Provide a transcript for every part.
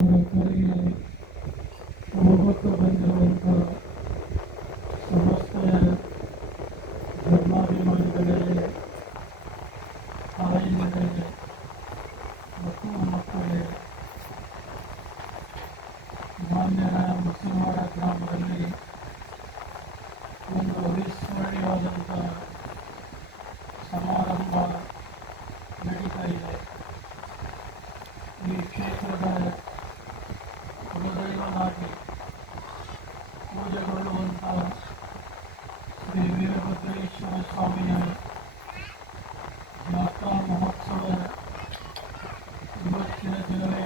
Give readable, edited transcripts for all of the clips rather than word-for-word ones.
ಕರೆಗೆ ಹೋಗುತ್ತಾ ಬಂದಿರುವಂಥ ಸಮಸ್ತ ಧರ್ಮಾಭಿಮಾನಿಗಳಿಗೆ, ತಾಯಿಗಳಿಗೆ ಮತ್ತು ಮಕ್ಕಳಿಗೆ ಮಾನ್ಯರ ಮುಸ್ಲಿಮರ ಗ್ರಾಮದಲ್ಲಿ ಒಂದು ಅವಿಸ್ಮರಣೀಯವಾದಂಥ ಸಮಾರಂಭ ನಡೀತಾ ಇದೆ. ಈ ಕ್ಷೇತ್ರದ ಕುಲದೈವನಾಗಿ ಪೂಜೆಗೊಳ್ಳುವಂಥ ಶ್ರೀ ವೀರಭದ್ರೇಶ್ವರ ಸ್ವಾಮಿಯ ಜಾತ್ರಾ ಮಹೋತ್ಸವ ಇವತ್ತಿನ ದಿನವೇ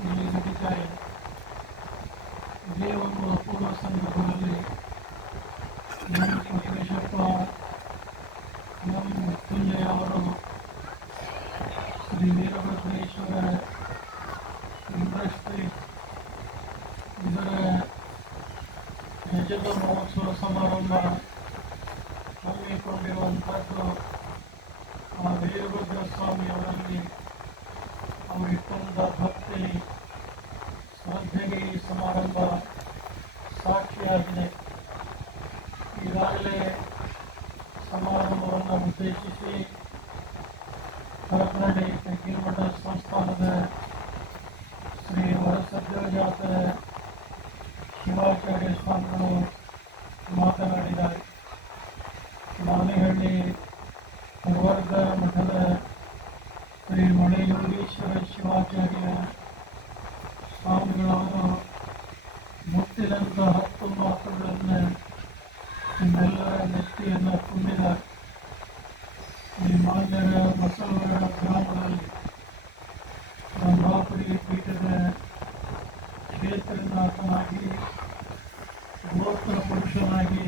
ಇಲ್ಲಿ ನಡೀತಾ ಇದೆ. ಇದೇ ಒಂದು ಅಪೂರ್ವ ಸಂದರ್ಭದಲ್ಲಿ ಎಂ ಕೊಟ್ರೇಶಪ್ಪ, ಎಂ ಮೃತ್ಯುಂಜಯ ಅವರು ಶ್ರೀ ವೀರಭದ್ರೇಶ್ವರ ಇಂಡಸ್ಟ್ರಿ ಇದರ ರಜತ ಮಹೋತ್ಸವ ಸಮಾರಂಭ ಹಮ್ಮಿಕೊಂಡಿರುವಂಥದ್ದು ಆ ವೀರಭದ್ರ ಸ್ವಾಮಿಯವರಲ್ಲಿ ಅವರಿಟ್ಟಂಥ ಭಕ್ತಿ ಶ್ರದ್ಧೆಗೆ ಈ ಸಮಾರಂಭ ಸಾಕ್ಷಿಯಾಗಿದೆ. ಈಗಾಗಲೇ ಸಮಾರಂಭವನ್ನು ಉದ್ದೇಶಿಸಿ ಹರಪನಹಳ್ಳಿ ಕಗ್ಗಿಲಮಠ ಸಂಸ್ಥಾನದ ಶ್ರೀ ವರಸದ್ಯೋಜಾತ ಶಿವಾಚಾರ್ಯ ಸ್ವಾಮಿಗಳು ಮಾತನಾಡಿದ್ದಾರೆ. ಮಾನೇಹಳ್ಳಿ ಪರ್ವರ್ಗ ಮಠದ ಶ್ರೀ ಮಳೆಯೋಗೀಶ್ವರ ಶಿವಾಚಾರ್ಯ ಸ್ವಾಮಿಗಳವರು ಮುತ್ತಿನಂಥ 10 ಮಾತುಗಳನ್ನು ನಿಮ್ಮೆಲ್ಲರ ನೆತ್ತಿಯನ್ನು ತುಂಬಿದ್ದಾರೆ. ಈ ಮಾನ್ಯರ ಬಸವರ ಗ್ರಾಮದಲ್ಲಿ ರಂಭಾಪುರಿ ಪೀಠದ ಕ್ಷೇತ್ರನಾಥನಾಗಿ ಗೋತ್ರ ಪುರುಷನಾಗಿ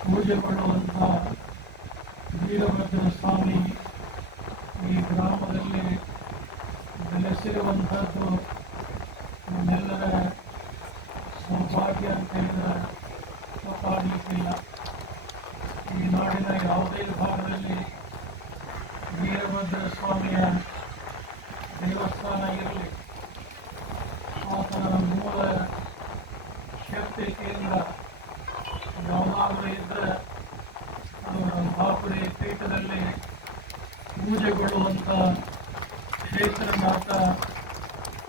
ಪೂಜೆಗೊಳ್ಳುವಂಥ ವೀರಭದ್ರ ಸ್ವಾಮಿ ಈ ಗ್ರಾಮದಲ್ಲಿ ನೆಲೆಸಿರುವಂಥದ್ದು ನಮ್ಮೆಲ್ಲರ ಸೌಭಾಗ್ಯ ಅಂತ ಹೇಳಿದ್ರೆ ಗೊತ್ತಾಗಲಿಕ್ಕಿಲ್ಲ. ಈ ನಾಡಿನ ಯಾವುದೇ ಭಾಗದಲ್ಲಿ ವೀರಭದ್ರ ಸ್ವಾಮಿಯ ದೇವಸ್ಥಾನ ಇರಲಿ, ಆತನ ಮೂಲ ಶಕ್ತಿ ಕೇಂದ್ರ ಯಾವುದಾದ್ರೂ ಇದ್ದರೆ ಅದು ರಂಭಾಪುರಿ ಪೀಠದಲ್ಲಿ ಪೂಜೆಗೊಳ್ಳುವಂಥ ಕ್ಷೇತ್ರನಾಥ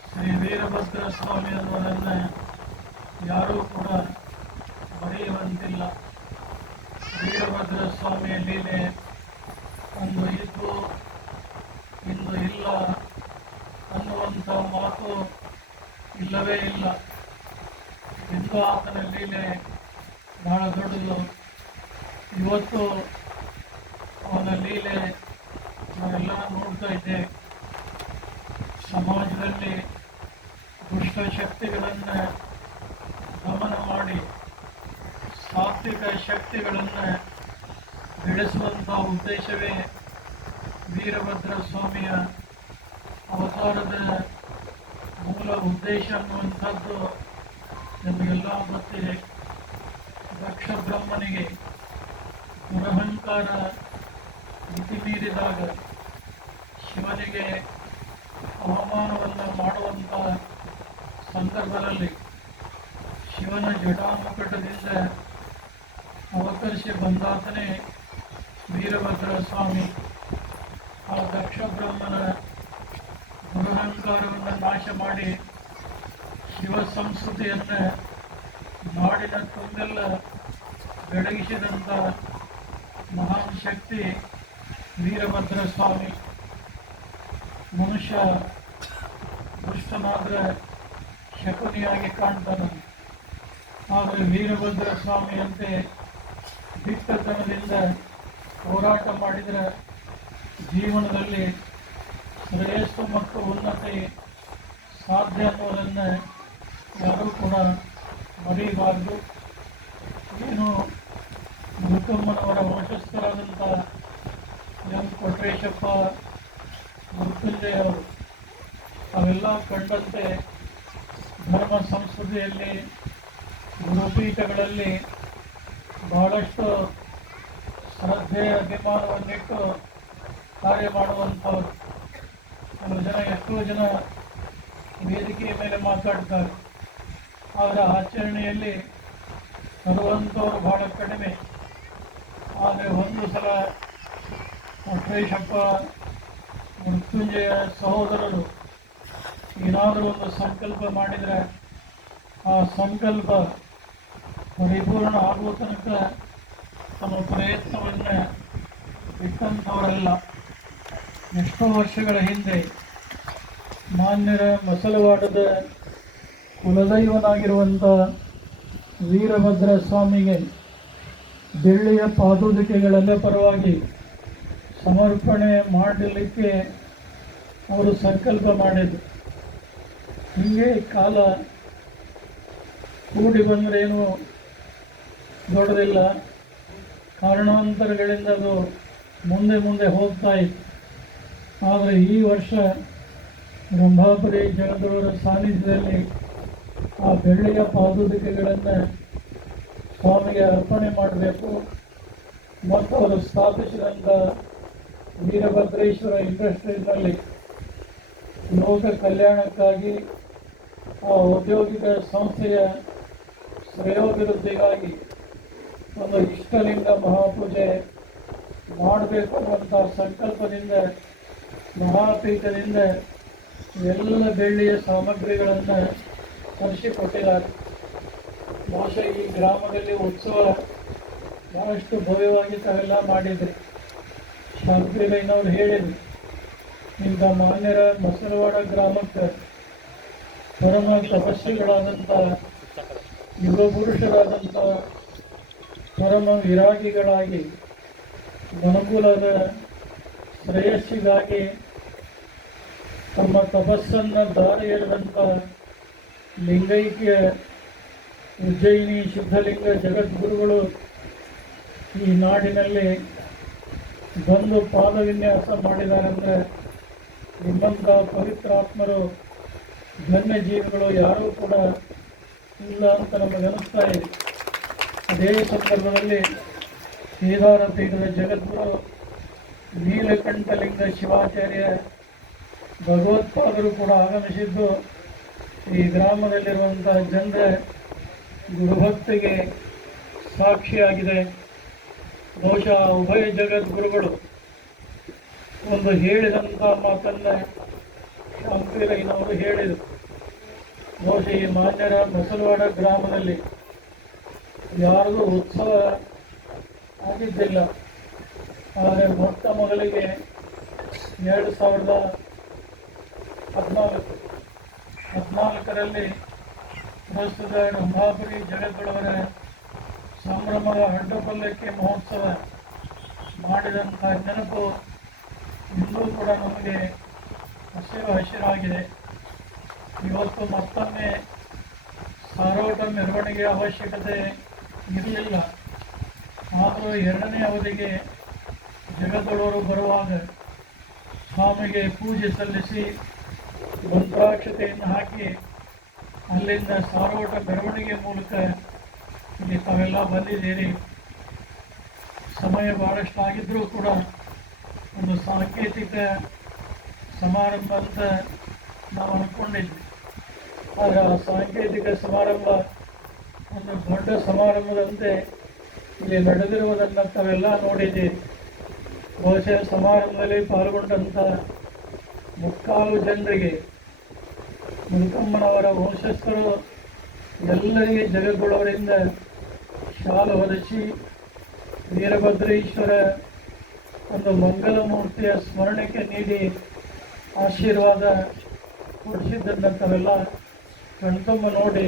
ಶ್ರೀ ವೀರಭದ್ರ ಸ್ವಾಮಿ ಅನ್ನೋದನ್ನು ಯಾರೂ ಕೂಡ ಮರೆಯುವಂತಿಲ್ಲ. ವೀರಭದ್ರ ಸ್ವಾಮಿಯ ಲೀಲೆ ಅಂದು ಇದ್ದು ಇಂದು ಇಲ್ಲ ಅನ್ನುವಂಥ ಮಾತು ಇಲ್ಲವೇ ಇಲ್ಲ. ಇಂದು ಆತನ ಲೀಲೆ ಬಹಳ ದೊಡ್ಡದು. ಇವತ್ತು ಅವನ ಲೀಲೆ ನಾವೆಲ್ಲ ನೋಡ್ತಾ ಇದ್ದೇವೆ. ಸಮಾಜದಲ್ಲಿ ದುಷ್ಟ ಶಕ್ತಿಗಳನ್ನು ಗಮನ ಮಾಡಿ ಸಾತ್ವಿಕ ಶಕ್ತಿಗಳನ್ನು ಬೆಳೆಸುವಂಥ ಉದ್ದೇಶವೇ ವೀರಭದ್ರ ಸ್ವಾಮಿಯ ಅವತಾರದ ಮೂಲ ಉದ್ದೇಶ ಅನ್ನುವಂಥದ್ದು ನಮಗೆಲ್ಲ ಗೊತ್ತಿದೆ. ದಕ್ಷ ಬ್ರಹ್ಮನಿಗೆ ದುರಹಂಕಾರ ಮಿತಿ ಮೀರಿದಾಗ ಶಿವನಿಗೆ ಅವಮಾನವನ್ನು ಮಾಡುವಂಥ ಸಂದರ್ಭದಲ್ಲಿ ಶಿವನ ಜಟಾಮುಕಟದಿಂದ ಅವತರಿಸಿ ಬಂದಾತನೇ ವೀರಭದ್ರ ಸ್ವಾಮಿ. ಆ ದಕ್ಷ ಬ್ರಹ್ಮನ ದುರಹಂಕಾರವನ್ನು ನಾಶ ಮಾಡಿ ಶಿವ ಸಂಸ್ಕೃತಿಯನ್ನು ನಾಡಿನ ತುಂಬೆಲ್ಲ ಬೆಳಗಿಸಿದಂಥ ಮಹಾನ್ ಶಕ್ತಿ ವೀರಭದ್ರ ಸ್ವಾಮಿ. ಮನುಷ್ಯ ದುಷ್ಟನಾದರೆ ಶಕುನಿಯಾಗಿ ಕಾಣ್ತಾನೆ, ಆದರೆ ವೀರಭದ್ರ ಸ್ವಾಮಿಯಂತೆ ದಿಟ್ಟತನದಿಂದ ಹೋರಾಟ ಮಾಡಿದರೆ ಜೀವನದಲ್ಲಿ ಶ್ರೇಯಸ್ಸು ಮತ್ತು ಉನ್ನತಿ ಸಾಧ್ಯ ಅನ್ನೋದನ್ನು ಯಾರೂ ಕೂಡ ಮರೆಯಬಾರದು. ಏನು ಮೃತಮ್ಮನವರ ವಂಶಸ್ಥರಾದಂಥ ಎಂ ಕೊಟ್ರೇಶಪ್ಪ, ಮೃತ್ಯುಂಜಯ ಅವರು ಅವೆಲ್ಲ ಕಂಡಂತೆ ಧರ್ಮ ಸಂಸ್ಕೃತಿಯಲ್ಲಿ ಗುರುಪೀಠಗಳಲ್ಲಿ ಬಹಳಷ್ಟು ಶ್ರದ್ಧೆ ಅಭಿಮಾನವನ್ನಿಟ್ಟು ಕಾರ್ಯ ಮಾಡುವಂಥವ್ರು. ಕೆಲವು ಜನ, ಎಷ್ಟೋ ಜನ ವೇದಿಕೆಯ ಮೇಲೆ ಮಾತಾಡ್ತಾರೆ. ಅವರ ಆಚರಣೆಯಲ್ಲಿ ಬರುವಂಥವ್ರು ಬಹಳ ಕಡಿಮೆ. ಆದರೆ ಒಂದು ಸಲ ಕೊಟ್ರೇಶಪ್ಪ ಮೃತ್ಯುಂಜಯ ಸಹೋದರರು ಏನಾದರೂ ಒಂದು ಸಂಕಲ್ಪ ಮಾಡಿದರೆ ಆ ಸಂಕಲ್ಪ ಪರಿಪೂರ್ಣ ಆಗುವ ತನಕ ತಮ್ಮ ಪ್ರಯತ್ನವನ್ನು ಬಿಟ್ಟಂಥವರಲ್ಲ. ಎಷ್ಟೋ ವರ್ಷಗಳ ಹಿಂದೆ ಮಾನ್ಯರ ಮಸಲವಾಡದ ಕುಲದೈವನಾಗಿರುವಂಥ ವೀರಭದ್ರ ಸ್ವಾಮಿಗೆ ಬೆಳ್ಳಿಯ ಪಾದುಕೆಗಳೆಲ್ಲ ಪರವಾಗಿ ಸಮರ್ಪಣೆ ಮಾಡಲಿಕ್ಕೆ ಅವರು ಸಂಕಲ್ಪ ಮಾಡಿದರು. ಹೀಗೆ ಕಾಲ ಕೂಡಿ ಬಂದರೇನು ದೊಡ್ಡದಿಲ್ಲ, ಕಾರಣಾಂತರಗಳಿಂದ ಅದು ಮುಂದೆ ಮುಂದೆ ಹೋಗ್ತಾ ಇತ್ತು. ಆದರೆ ಈ ವರ್ಷ ರಂಭಾಪುರಿ ಜಗದ್ಗುರುವರ ಸಾನ್ನಿಧ್ಯದಲ್ಲಿ ಆ ಬೆಳ್ಳಿಯ ಪಾದುಕೆಗಳನ್ನು ಸ್ವಾಮಿಗೆ ಅರ್ಪಣೆ ಮಾಡಬೇಕು ಮತ್ತು ಅವರು ಸ್ಥಾಪಿಸಿದಂಥ ವೀರಭದ್ರೇಶ್ವರ ಇಂಡಸ್ಟ್ರೀಸ್ನಲ್ಲಿ ಲೋಕ ಕಲ್ಯಾಣಕ್ಕಾಗಿ ಆ ಔದ್ಯೋಗಿಕ ಸಂಸ್ಥೆಯ ಶ್ರೇಯೋಭಿವೃದ್ಧಿಗಾಗಿ ಒಂದು ಇಷ್ಟಲಿಂಗ ಮಹಾಪೂಜೆ ಮಾಡಬೇಕು ಅನ್ನುವಂಥ ಸಂಕಲ್ಪದಿಂದ ಮಹಾಪೀಠದಿಂದ ಎಲ್ಲ ಬೆಳ್ಳಿಯ ಸಾಮಗ್ರಿಗಳನ್ನು ತರಿಸಿಕೊಟ್ಟಿದ್ದಾರೆ. ಬಹುಶಃ ಈ ಗ್ರಾಮದಲ್ಲಿ ಉತ್ಸವ ಬಹಳಷ್ಟು ಭವ್ಯವಾಗಿ ತಾವೆಲ್ಲ ಮಾಡಿದ್ರಿ. ಶಾಂತಿಬೈನವ್ರು ಹೇಳಿದ್ರು, ಇಂಥ ಮಾನ್ಯರ ಮಸಲವಾಡ ಗ್ರಾಮಕ್ಕೆ ಪರಮ ತಪಸ್ವಿಗಳಾದಂಥ ಯುಗ ಪುರುಷರಾದಂಥ ಪರಮ ವಿರಾಗಿಗಳಾಗಿ ಮನುಕುಲದ ಶ್ರೇಯಸ್ಸಿಗಾಗಿ ತಮ್ಮ ತಪಸ್ಸನ್ನು ದಾರಿ ಎಳೆದಂಥ ಲಿಂಗೈಕ್ಯ ಉಜ್ಜಯಿನಿ ಸಿದ್ಧಲಿಂಗ ಜಗದ್ಗುರುಗಳು ಈ ನಾಡಿನಲ್ಲಿ ಬಂದು ಪಾದವಿನ್ಯಾಸ ಮಾಡಿದಾರೆಂದರೆ ನಿಮ್ಮಂಥ ಪವಿತ್ರಾತ್ಮರು ಧನ್ಯ ಜೀವಿಗಳು ಯಾರೂ ಕೂಡ ಇಲ್ಲ ಅಂತ ನಮಗನಿಸ್ತಾ ಇದೆ. ಅದೇ ಸಂದರ್ಭದಲ್ಲಿ ಕೇದಾರ ಪೀಠದ ಜಗದ್ಗುರು ನೀಲಕಂಠಲಿಂಗ ಶಿವಾಚಾರ್ಯ ಭಗವತ್ಪಾದರು ಕೂಡ ಆಗಮಿಸಿದ್ದು ಈ ಗ್ರಾಮದಲ್ಲಿರುವಂಥ ಜನರ ಗುರುಭಕ್ತಿಗೆ ಸಾಕ್ಷಿಯಾಗಿದೆ. ಬಹುಶಃ ಉಭಯ ಜಗದ್ಗುರುಗಳು ಒಂದು ಹೇಳಿದಂಥ ಮಾತನ್ನು ಶಾಂತಿರೈನವರು ಹೇಳಿದರು. ಬಹುಶಃ ಈ ಮಾನ್ಯರ ಮಸಲವಾಡ ಗ್ರಾಮದಲ್ಲಿ ಯಾರಿಗೂ ಉತ್ಸವ ಆಗಿದ್ದಿಲ್ಲ. ಆದರೆ ಮೊಟ್ಟ ಮೊದಲಿಗೆ 2014ರಲ್ಲಿ ಪ್ರಸ್ತುತ ರಂಭಾಪುರಿ ಜಗದ್ಗುರುವರ ಸಂಭ್ರಮದ ಅಡ್ಡಪಲ್ಲಕ್ಕಿ ಮಹೋತ್ಸವ ಮಾಡಿದಂಥ ನೆನಪು ಇನ್ನೂ ಕೂಡ ನಮಗೆ ಹಸಿರು ಹಸಿರಾಗಿದೆ. ಇವತ್ತು ಮತ್ತೊಮ್ಮೆ ಸಾರೋಟ ಮೆರವಣಿಗೆ ಅವಶ್ಯಕತೆ ಇರಲಿಲ್ಲ. ಆದರೂ ಎರಡನೇ ಅವಧಿಗೆ ಜಗದ್ಗುರುವರು ಬರುವಾಗ ಸ್ವಾಮಿಗೆ ಪೂಜೆ ಸಲ್ಲಿಸಿ ಮಂತ್ರಾಕ್ಷತೆಯನ್ನು ಹಾಕಿ ಅಲ್ಲಿಂದ ಸಾರೋಟ ಮೆರವಣಿಗೆ ಮೂಲಕ ಇಲ್ಲಿ ತಾವೆಲ್ಲ ಬಂದಿದ್ದೀರಿ. ಸಮಯ ಭಾಳಷ್ಟು ಆಗಿದ್ದರೂ ಕೂಡ ಒಂದು ಸಾಂಕೇತಿಕ ಸಮಾರಂಭ ಅಂತ ನಾವು ಅಂದ್ಕೊಂಡಿದ್ವಿ. ಆದರೆ ಆ ಸಾಂಕೇತಿಕ ಸಮಾರಂಭ ಒಂದು ದೊಡ್ಡ ಸಮಾರಂಭದಂತೆ ಇಲ್ಲಿ ನಡೆದಿರುವುದನ್ನು ತಾವೆಲ್ಲ ನೋಡಿದ್ದೀರಿ. ಬಹುಶಃ ಸಮಾರಂಭದಲ್ಲಿ ಪಾಲ್ಗೊಂಡಂಥ ಮುಕ್ಕಾಲು ಜನರಿಗೆ ಮುಲ್ಕಮ್ಮನವರ ವಂಶಸ್ಥರು ಎಲ್ಲರಿಗೆ ಜಗದ್ಗುರುವರಿಂದ ಶಾಲು ಹೊದಿಸಿ ವೀರಭದ್ರೇಶ್ವರ ಒಂದು ಮಂಗಲ ಮೂರ್ತಿಯ ಸ್ಮರಣೆಗೆ ನೀಡಿ ಆಶೀರ್ವಾದ ಕೊಡಿಸಿದ್ದನ್ನು ತಾವೆಲ್ಲ ಕಣ್ತುಂಬ ನೋಡಿ